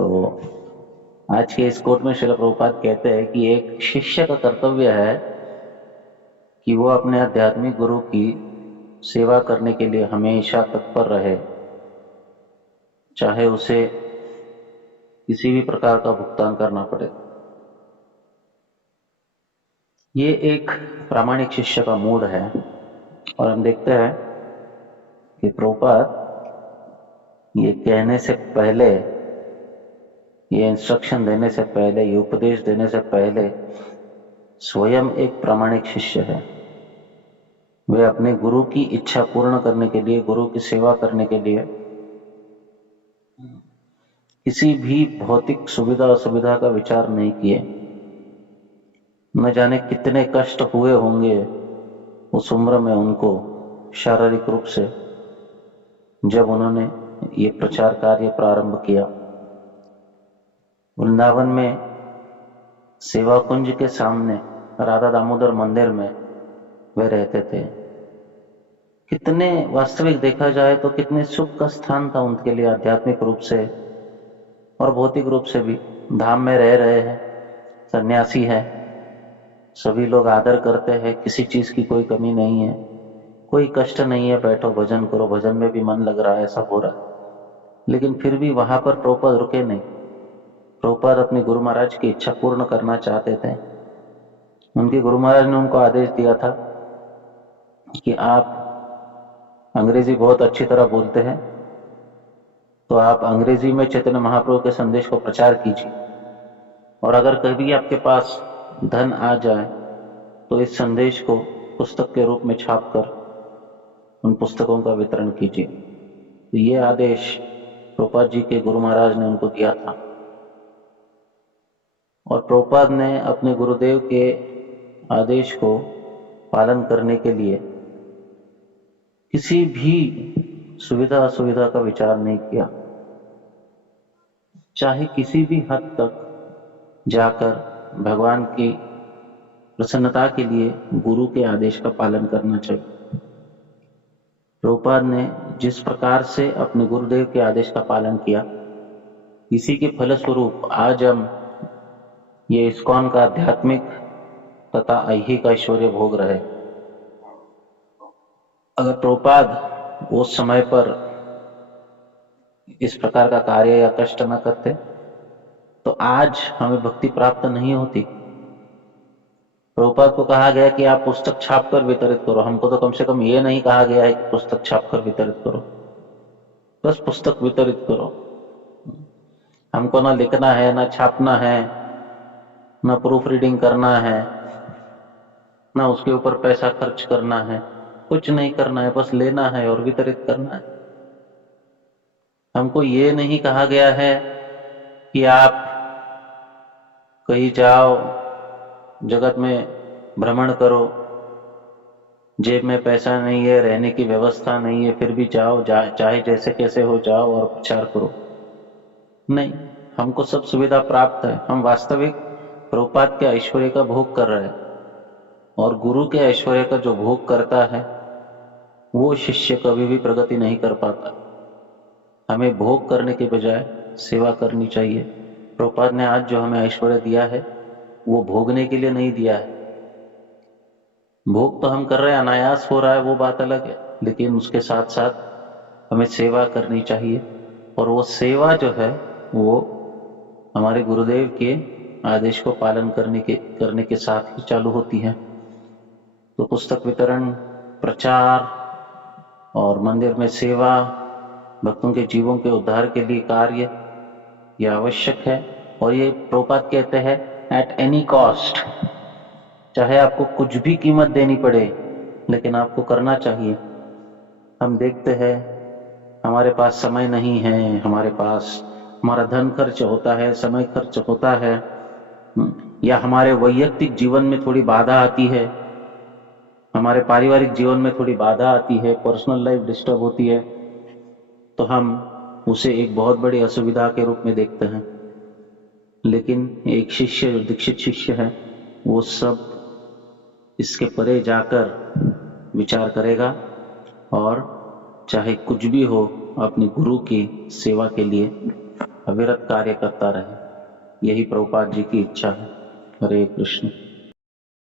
तो आज के इस कोट में श्रील प्रभुपाद कहते हैं कि एक शिष्य का कर्तव्य है कि वो अपने आध्यात्मिक गुरु की सेवा करने के लिए हमेशा तत्पर रहे, चाहे उसे किसी भी प्रकार का भुगतान करना पड़े। ये एक प्रामाणिक शिष्य का मूड है। और हम देखते हैं कि प्रभुपाद ये कहने से पहले, ये इंस्ट्रक्शन देने से पहले, ये उपदेश देने से पहले स्वयं एक प्रामाणिक शिष्य है। वे अपने गुरु की इच्छा पूर्ण करने के लिए, गुरु की सेवा करने के लिए किसी भी भौतिक सुविधा असुविधा का विचार नहीं किए। न जाने कितने कष्ट हुए होंगे उस उम्र में उनको शारीरिक रूप से, जब उन्होंने ये प्रचार कार्य प्रारंभ किया। वृंदावन में सेवा कुंज के सामने राधा दामोदर मंदिर में वे रहते थे। कितने वास्तविक देखा जाए तो कितने सुख का स्थान था उनके लिए, आध्यात्मिक रूप से और भौतिक रूप से भी। धाम में रह रहे हैं, सन्यासी है, सभी लोग आदर करते हैं, किसी चीज की कोई कमी नहीं है, कोई कष्ट नहीं है, बैठो भजन करो, भजन में भी मन लग रहा है, सब हो रहा है। लेकिन फिर भी वहां पर प्रभुपाद रुके नहीं। प्रभुपाद अपने गुरु महाराज की इच्छा पूर्ण करना चाहते थे। उनके गुरु महाराज ने उनको आदेश दिया था कि आप अंग्रेजी बहुत अच्छी तरह बोलते हैं, तो आप अंग्रेजी में चैतन्य महाप्रभु के संदेश को प्रचार कीजिए, और अगर कभी आपके पास धन आ जाए तो इस संदेश को पुस्तक के रूप में छापकर उन पुस्तकों का वितरण कीजिए। तो ये आदेश प्रभुपाद जी के गुरु महाराज ने उनको दिया था। और प्रभुपाद ने अपने गुरुदेव के आदेश को पालन करने के लिए किसी भी सुविधा असुविधा का विचार नहीं किया। चाहे किसी भी हद तक जाकर भगवान की प्रसन्नता के लिए गुरु के आदेश का पालन करना चाहिए। प्रभुपाद ने जिस प्रकार से अपने गुरुदेव के आदेश का पालन किया, इसी के फलस्वरूप आज हम ये इस्कॉन का आध्यात्मिक तथा ऐहिक ऐश्वर्य भोग रहे। अगर प्रभुपाद उस समय पर इस प्रकार का कार्य या कष्ट न करते तो आज हमें भक्ति प्राप्त नहीं होती। प्रभुपाद को कहा गया कि आप पुस्तक छापकर वितरित करो, हमको तो कम से कम ये नहीं कहा गया है कि पुस्तक छापकर वितरित करो, बस पुस्तक वितरित करो। हमको ना लिखना है, ना छापना है, ना प्रूफ रीडिंग करना है, ना उसके ऊपर पैसा खर्च करना है, कुछ नहीं करना है, बस लेना है और वितरित करना है। हमको ये नहीं कहा गया है कि आप कहीं जाओ, जगत में भ्रमण करो, जेब में पैसा नहीं है, रहने की व्यवस्था नहीं है, फिर भी जाओ, चाहे जैसे कैसे हो जाओ और प्रचार करो। नहीं, हमको सब सुविधा प्राप्त है। हम वास्तविक प्रभुपाद के ऐश्वर्य का भोग कर रहे हैं, और गुरु के ऐश्वर्य का जो भोग करता है वो शिष्य कभी भी प्रगति नहीं कर पाता। हमें भोग करने के बजाय सेवा करनी चाहिए। प्रभुपाद ने आज जो हमें ऐश्वर्य दिया है वो भोगने के लिए नहीं दिया है। भोग तो हम कर रहे हैं, अनायास हो रहा है, वो बात अलग है, लेकिन उसके साथ साथ हमें सेवा करनी चाहिए। और वो सेवा जो है वो हमारे गुरुदेव के आदेश को पालन करने के साथ ही चालू होती है। तो पुस्तक वितरण, प्रचार और मंदिर में सेवा, भक्तों के जीवों के उद्धार के लिए कार्य, यह आवश्यक है। और ये प्रभुपाद कहते हैं एट एनी कॉस्ट, चाहे आपको कुछ भी कीमत देनी पड़े, लेकिन आपको करना चाहिए। हम देखते हैं हमारे पास समय नहीं है, हमारे पास हमारा धन खर्च होता है, समय खर्च होता है, या हमारे वैयक्तिक जीवन में थोड़ी बाधा आती है, हमारे पारिवारिक जीवन में थोड़ी बाधा आती है, पर्सनल लाइफ डिस्टर्ब होती है, तो हम उसे एक बहुत बड़ी असुविधा के रूप में देखते हैं। लेकिन एक शिष्य, जो दीक्षित शिष्य है, वो सब इसके परे जाकर विचार करेगा और चाहे कुछ भी हो अपने गुरु की सेवा के लिए अविरत कार्य करता रहे। यही प्रभुपाद जी की इच्छा है। हरे कृष्ण।